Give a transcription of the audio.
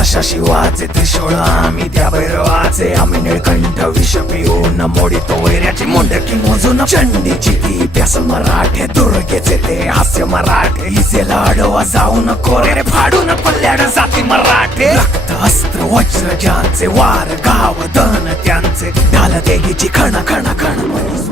अशा शिवाचे त्रिशूळ आम्ही त्या भैरवाचे, आम्ही निळकंठ विष पिऊन मोडितो वैऱ्याची मुंडकी मोजून. चंडीची ती प्यास मराठे, दुर्गेचे ते हास्य मराठे, हिसेला आडवा जाऊन कोरे फाडून पल्ल्याड जाती मराठे. रक्त अस्त्र वज्र ज्यांचे, वार गाव धन त्यांचे, ढाल देगीची खण खण खण.